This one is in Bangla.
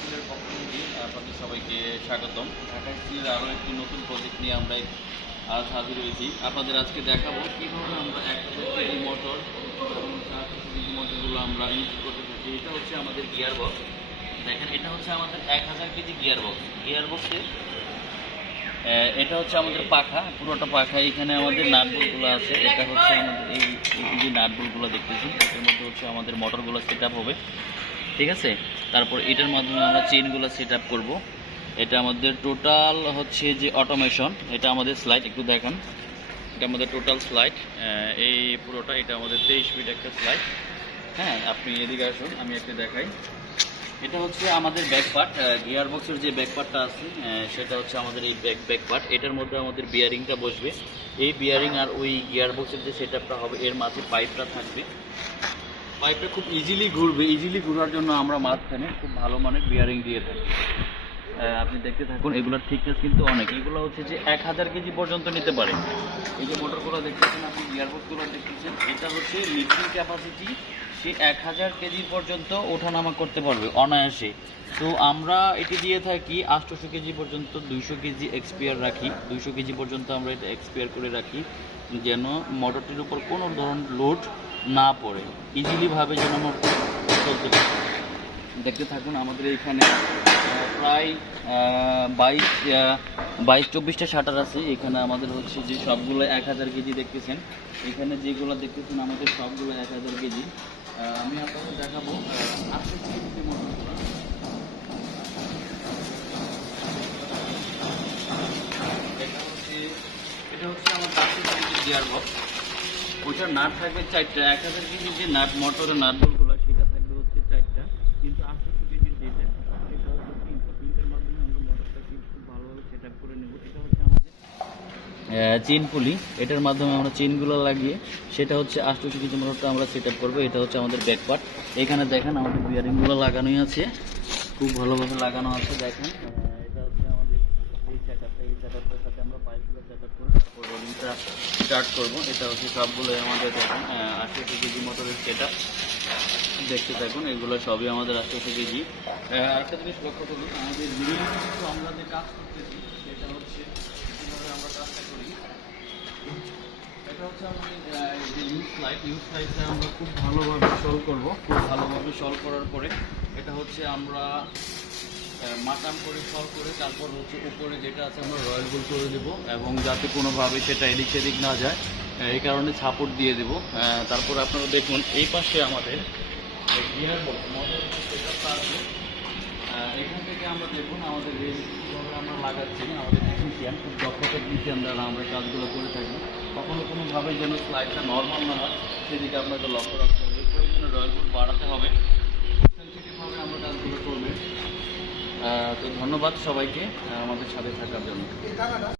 স্কুলের পক্ষ থেকে আপনাদের সবাইকে স্বাগতম। ঢাকা স্কুলের আরও একটি নতুন প্রজেক্ট নিয়ে আমরা আজ হাজির হয়েছি। আপনাদের আজকে দেখাবো কীভাবে আমরা এক হাজার কেজি মোটর মোটরগুলো আমরা ইউজ করতে থাকি এটা হচ্ছে আমাদের গিয়ার বক্স দেখেন, এটা হচ্ছে আমাদের এক হাজার কেজি গিয়ার বক্স গিয়ার বক্সের এটা হচ্ছে আমাদের পাখা, পুরোটা পাখা। এখানে আমাদের নাটবলগুলো আছে। এটা হচ্ছে আমাদের এই যে নাটবলগুলো দেখতেছি, এটার মধ্যে হচ্ছে আমাদের মোটরগুলো সেট হবে। ঠিক আছে? তারপর এটার মাধ্যমে আমরা চেনগুলো সেট আপ করব। এটা আমাদের টোটাল হচ্ছে যে অটোমেশন এটা আমাদের স্লাইড একটু দেখান। এটা আমাদের টোটাল স্লাইড এই পুরোটা, এটা আমাদের তেইশ ফিট একটা স্লাইড হ্যাঁ আপনি এদিকে আসুন, আমি একটা দেখাই। এটা হচ্ছে আমাদের ব্যাক পার্ট গিয়ার বক্সের যে ব্যাক পার্টটা আছে সেটা হচ্ছে আমাদের এই ব্যাক ব্যাক পার্ট এটার মধ্যে আমাদের বিয়ারিংটা বসবে। এই বিয়ারিং আর ওই গিয়ার বক্সের যে সেটআপটা হবে, এর মাঝে পাইপটা থাকবে। পাইপটা খুব ইজিলি ঘুরবে ইজিলি ঘুরার জন্য আমরা মাঝখানে খুব ভালো মানের বিয়ারিং দিয়ে থাকি। আপনি দেখতে থাকুন, এগুলোর থিকনেস কিন্তু অনেক। এগুলো হচ্ছে যে এক হাজার কেজি পর্যন্ত নিতে পারে। এই যে মোটরগুলো দেখতেছেন, আপনি গিয়ারবক্সগুলো দেখতেছেন, এটা হচ্ছে লিফটিং ক্যাপাসিটি সে এক হাজার কেজি পর্যন্ত ওঠানামা করতে পারবে অনায়াসে। তো আমরা এটি দিয়ে থাকি আটশোশো কেজি পর্যন্ত দুইশো কেজি এক্সপিয়ার রাখি। দুইশো কেজি পর্যন্ত আমরা এটা এক্সপিয়ার করে রাখি যেন মোটরটির উপর কোনো ধরনের লোড না পড়ে। ইজিলিভাবে যেন চলতে পারে। দেখতে থাকুন আমাদের এইখানে আহ, প্রায় বাইশ বাইশ চব্বিশটা শাটার আছে। এখানে আমাদের হচ্ছে যে সবগুলো এক হাজার কেজি দেখতেছেন। এখানে যেগুলো দেখতেছেন আমাদের সবগুলো এক হাজার কেজি। আমি আপনাকে দেখাবো কেজি এটা হচ্ছে এটা হচ্ছে আমার চারশো কেজি গিয়ার বক্স। ওইটার নাট থাকবে চারটা। এক হাজার কেজির যে নাট, মোটরের নাটগুলো, সেটা থাকবে হচ্ছে চারটা। কিন্তু আটশো কেজির যেটা সেটা হচ্ছে তিনটা। খুব ভালোভাবে সেট আপ করে নেব। এটা চেন পুলি এটার মাধ্যমে আমরা চেনগুলো লাগিয়ে, সেটা হচ্ছে আটশো কেজি মোটরটা আমরা সেট আপ করব, এটা হচ্ছে আমাদের ব্যাক পার্ট এখানে দেখেন আমাদের বিয়ারিংগুলো লাগানোই আছে, খুব ভালোভাবে লাগানো আছে, দেখেন। এটা হচ্ছে আমাদের এই সাথে আমরা পাইপগুলো সেট আপ স্টার্ট করব। এটা হচ্ছে সবগুলো আমাদের কেজি মোটরের দেখতে এগুলো সবই আমাদের আমরা যে কাজ করতেছি, সেটা হচ্ছে হচ্ছে আমাদের যে লাইটটা আমরা খুব ভালোভাবে সলভ করব, খুব ভালোভাবে সলভ করার পরে এটা হচ্ছে আমরা মাটাম করে সলভ করে তারপর হচ্ছে উপরে যেটা আছে আমরা রয়্যাল গোল করে দেব এবং যাতে কোনোভাবে সেটা এদিক সেদিক না যায় এই কারণে সাপোর্ট দিয়ে দেব। তারপর আপনারা দেখুন, এই পাশে আমাদের গিয়ার বক্স মোটর আছে। এখান থেকে আমরা দেখুন, আমাদের রেল আমরা লাগাচ্ছি আমাদের টেকনিশিয়ান খুব দক্ষ টেকনিশিয়ান দ্বারা আমরা কাজগুলো করে থাকি। কোনোভাবে যেন স্লাইডটা নর্মাল না হয়, সেদিকে আপনাকে লক্ষ্য রাখতে হবে। প্রয়োজনে রয়েল বোর্ড বাড়াতে হবে। সেন্সিটিভভাবে আমরা কাজগুলো করবেন তো ধন্যবাদ সবাইকে আমাদের সাথে থাকার জন্য।